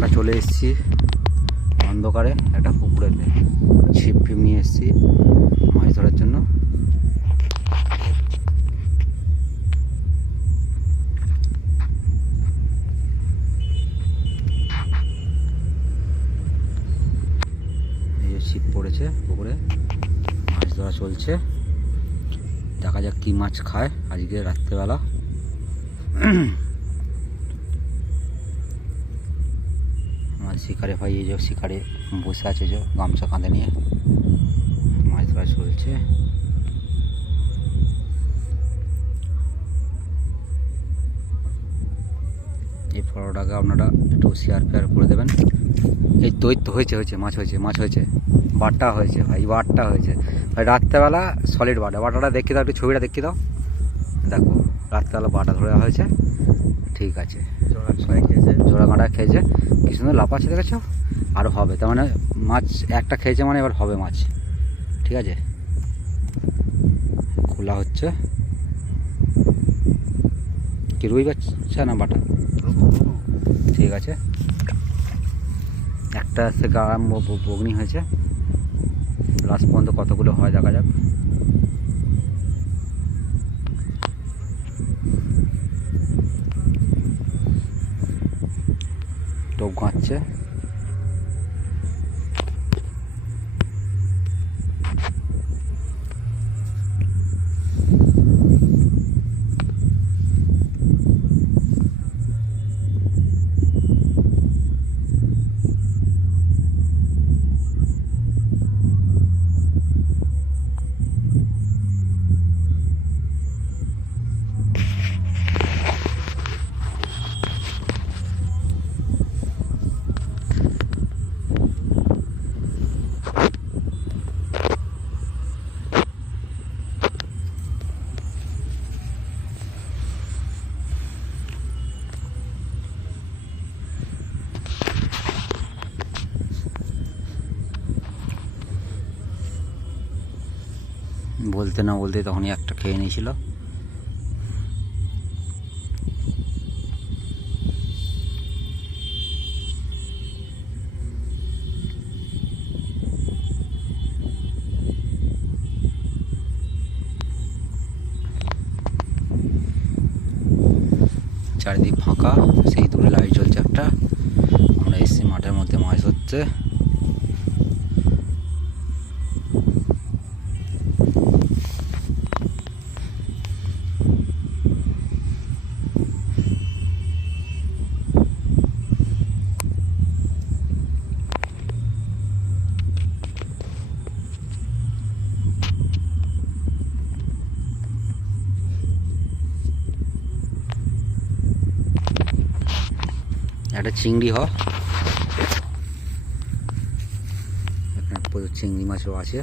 আমরা চলে এসেছি অন্ধকারে একটা পুকুরেতে, ছিপ ফিপ নিয়ে এসেছি মাছ ধরার জন্য। এই যে ছিপ পড়েছে পুকুরে, মাছ ধরা চলছে। দেখা যাক কি মাছ খায় আজকে রাত্রেবেলা। আমার শিকারে ভাই এই যে শিকারে বসে আছে, যে গামছা কাঁধে নিয়ে মাছ ধরা চলছে। এই ফটোটাকে আপনারা একটু শেয়ার ফেয়ার করে দেবেন। এই তো হয়েছে মাছ হয়েছে বাটা হয়েছে ভাই, বাটা হয়েছে ভাই রাত্রেবেলা সলিড বাটা। বাটাটা দেখিয়ে দাও, একটু ছবিটা দেখিয়ে দাও। দেখো রাত্রেবেলা বাটা ধরা হয়েছে, ঠিক আছে। জোড়া কাঁটা খেয়েছে, কি সুন্দর লাফাচ্ছে দেখেছো। আরও হবে, তার মানে মাছ একটা খেয়েছে মানে এবার হবে মাছ, ঠিক আছে। খোলা হচ্ছে, কি রুই বাচ্চা না বাটা, ঠিক আছে। একটা সে গাম বগ্নি হয়েছে, লাস্ট পর্যন্ত কতগুলো হয় দেখা যাক। টোপ গাঁচ্ছে, বলতে না বলতে তখনই একটা খেয়ে নিয়েছিল। চারিদিক ফাঁকা, সেই দূরে লাইট জ্বলছে একটা। আমরা এসছি মাঠের মধ্যে মাছ ধরতে। একটা চিংড়ি এখানে প্রচুর চিংড়ি মাছও আছে।